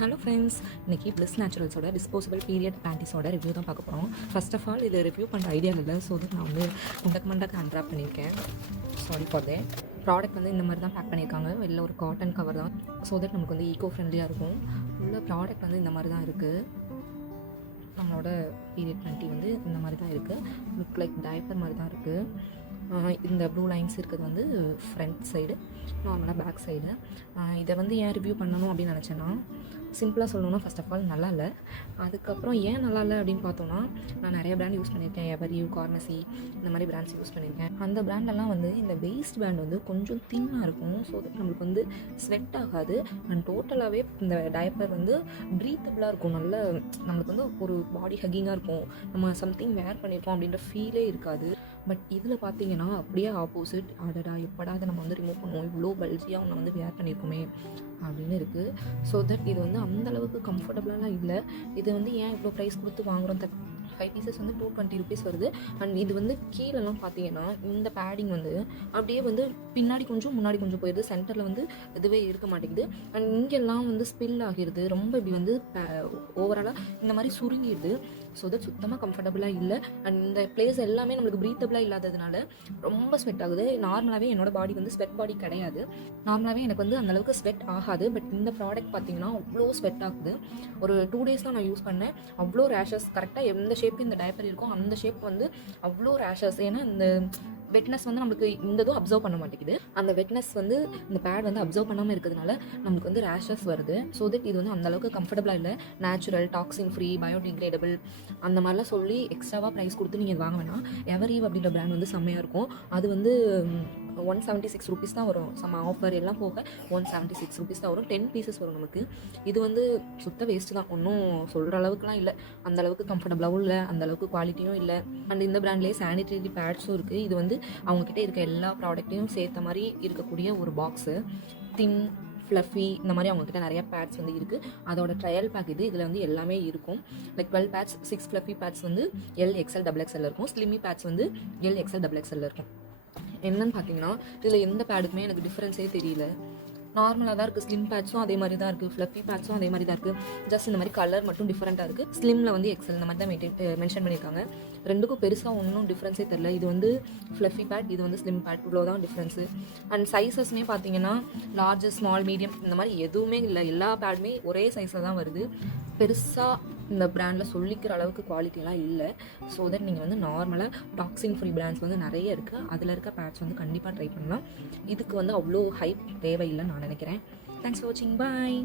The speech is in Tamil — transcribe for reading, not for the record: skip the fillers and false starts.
ஹலோ ஃப்ரெண்ட்ஸ், இன்றைக்கி ப்ளஸ் நேச்சுரல்ஸோட டிஸ்போசபிள் பீரியட் பேண்டிஸோட ரிவ்யூ தான் பார்க்க போகிறோம். ஃபர்ஸ்ட் ஆஃப் ஆல் இது ரிவ்யூ பண்ணுற ஐடியா இல்லை, ஸோ நான் வந்து மண்டக்கு அன்ராப் பண்ணியிருக்கேன். Sorry for that. ப்ராடக்ட் வந்து இந்த மாதிரி தான் பேக் பண்ணியிருக்காங்க. வெளில ஒரு காட்டன் கவர் தான், ஸோ தட் நமக்கு வந்து ஈகோ ஃப்ரெண்ட்லியாக இருக்கும். உள்ள ப்ராடக்ட் வந்து இந்த மாதிரி தான் இருக்குது. நம்மளோட பீரியட் பேண்டி வந்து இந்த மாதிரி தான் இருக்குது. லுக் லைக் டைப்பர் மாதிரி தான் இருக்குது. இந்த ப்ளூ லைன்ஸ் இருக்கிறது வந்து ஃப்ரண்ட் சைடு, நார்மலாக பேக் சைடு. இதை வந்து ஏன் ரிவ்யூ பண்ணணும் அப்படின்னு நினச்சேன்னா, சிம்பிளாக சொல்லணும்னா ஃபர்ஸ்ட் ஆஃப் ஆல் நல்லா இல்லை. அதுக்கப்புறம் ஏன் நல்லா இல்லை அப்படின்னு பார்த்தோன்னா, நான் நிறைய பிராண்ட் யூஸ் பண்ணியிருக்கேன். எவரியூ, கார்மசி, இந்த மாதிரி பிராண்ட்ஸ் யூஸ் பண்ணியிருக்கேன். அந்த பிராண்டெல்லாம் வந்து இந்த வேஸ்ட் பேண்ட் வந்து கொஞ்சம் தின்னாக இருக்கும், ஸோ தட் நம்மளுக்கு வந்து ஸ்வெட் ஆகாது. அண்ட் டோட்டலாகவே இந்த டயப்பர் வந்து ப்ரீத்தபிளாக இருக்கும். நல்ல நம்மளுக்கு வந்து ஒரு பாடி ஹக்கிங்காக இருக்கும். நம்ம சம்திங் வேர் பண்ணியிருக்கோம் அப்படின்ற ஃபீலே இருக்காது. பட் இதில் பார்த்தீங்கன்னா அப்படியே ஆப்போசிட். அடடா, எப்படா அதை நம்ம வந்து ரிமூவ் பண்ணுவோம், இவ்வளோ பல்ஜியாக ஒன்று வந்து வேர் பண்ணியிருக்கோமே அப்படின்னு இருக்குது. ஸோ தட் இது வந்து அந்தளவுக்கு கம்ஃபர்டபுளாலாம் இல்லை. இது வந்து ஏன் இவ்வளோ ப்ரைஸ் கொடுத்து வாங்குகிறோம்? 5 பீசஸ் வந்து 220 rupees வருது. அண்ட் இது வந்து கீழெல்லாம் பார்த்தீங்கன்னா இந்த பேடிங் வந்து அப்படியே வந்து பின்னாடி கொஞ்சம் முன்னாடி கொஞ்சம் போயிடுது. சென்டரில் வந்து இதுவே இருக்க மாட்டேங்குது. அண்ட் இங்கெல்லாம் வந்து ஸ்பில் ஆகிடுது. ரொம்ப இப்படி வந்து ஓவராலாக இந்த மாதிரி சுருங்கிடுது. ஸோ தட் சுத்தமாக கம்ஃபர்டபுளாக இல்லை. அண்ட் இந்த பிளேஸ் எல்லாமே நம்மளுக்கு ப்ரீத்தபிளாக இல்லாததுனால ரொம்ப ஸ்வெட் ஆகுது. நார்மலாகவே என்னோட பாடி வந்து ஸ்வெட் பாடி கிடையாது. நார்மலாகவே எனக்கு வந்து அந்தளவுக்கு ஸ்வெட் ஆகாது. பட் இந்த ப்ராடக்ட் பார்த்தீங்கன்னா அவ்வளோ ஸ்வெட் ஆகுது. ஒரு 2 days தான் நான் யூஸ் பண்ணேன். அவ்வளோ ரேஷஸ், கரெக்டாக எந்த ஷேப் இந்த டயப்பர் இருக்கும் அந்த ஷேப் வந்து அவ்வளோ ரேஷஸ். ஏன்னா இந்த வெட்னஸ் வந்து நம்மளுக்கு இந்த இதுவும் அப்சர்வ் பண்ண மாட்டேங்குது. அந்த வெட்னஸ் வந்து இந்த பேட் வந்து அப்சர்வ் பண்ணாமல் இருக்கிறதுனால நம்மளுக்கு வந்து ரேஷஸ் வருது. ஸோ தட் இது வந்து அந்தளவுக்கு கம்ஃபர்டபுளாக இல்லை. நேச்சுரல், டாக்ஸின் ஃப்ரீ, பயோடிகிரேடபிள் அந்த மாதிரிலாம் சொல்லி எக்ஸ்ட்ராவாக ப்ரைஸ் கொடுத்து நீங்கள் வாங்க வேணாம். எவரியூ அப்படின்ற பிராண்ட் வந்து செம்மையாக இருக்கும். அது வந்து 176 rupees தான் வரும். செம்ம ஆஃபர் எல்லாம் போக 176 rupees தான் வரும். 10 pieces வரும் நமக்கு. இது வந்து சுத்த வேஸ்ட்டு தான். ஒன்றும் சொல்கிற அளவுக்குலாம் இல்லை. அந்தளவுக்கு கம்ஃபர்டபுளாகவும் இல்லை, அந்தளவுக்கு குவாலிட்டியும் இல்லை. அண்ட் இந்த பிராண்ட்லேயே சானிடரி பேட்ஸும் இருக்குது. இது வந்து அவங்கக்கிட்ட இருக்க எல்லா ப்ராடக்ட்டையும் சேர்த்த மாதிரி இருக்கக்கூடிய ஒரு பாக்ஸு. தின், ஃப்ளஃபி, இந்த மாதிரி அவங்கக்கிட்ட நிறைய பேட்ஸ் வந்து இருக்குது. அதோட ட்ரையல் பேக் இது. இதில் வந்து எல்லாமே இருக்கும். லைக் 12 பேட்ஸ், 6 ஃப்ளஃபி பேட்ஸ் வந்து L, XL, XXL இருக்கும். ஸ்லிம்மி பேட்ஸ் வந்து L, XL, XXL இருக்கும். என்னன்னு பார்த்தீங்கன்னா இதில் எந்த பேடுக்குமே எனக்கு டிஃப்ரென்ஸே தெரியல. நார்மலாக தான் இருக்குது. ஸ்லிம் பேட்ஸும் அதே மாதிரி தான் இருக்குது, ஃப்ளஃபி பேட்ஸும் அதே மாதிரி தான் இருக்குது. ஜஸ்ட் இந்த மாதிரி கலர் மட்டும் டிஃப்ரெண்ட்டாக இருக்குது. ஸ்லிம்மில் வந்து XL இந்த மாதிரி தான் மென்ஷன் பண்ணியிருக்காங்க. ரெண்டுக்கும் பெருசாக ஒன்றும் டிஃப்ரென்ஸே தெரில. இது வந்து ஃப்ளஃபி பேட், இது வந்து ஸ்லிம் பேட், இவ்வளோ தான் டிஃப்ரென்ஸு. அண்ட் சைஸஸ்மே பார்த்தீங்கன்னா லார்ஜ், ஸ்மால், மீடியம் இந்த மாதிரி எதுவுமே இல்லை. எல்லா பேடுமே ஒரே சைஸில் தான் வருது. பெருசாக இந்த பிராண்டில் சொல்லிக்கிற அளவுக்கு குவாலிட்டிலாம் இல்லை. ஸோ தட் நீங்கள் வந்து நார்மலாக டாக்ஸின் ஃப்ரீ பிராண்ட்ஸ் வந்து நிறைய இருக்குது. அதில் இருக்க பேட்ஸ் வந்து கண்டிப்பாக ட்ரை பண்ணலாம். இதுக்கு வந்து அவ்வளோ ஹைப் தேவையில்லைன்னு நான் நினைக்கிறேன். தேங்க்ஸ் ஃபார் வாட்சிங். பாய்.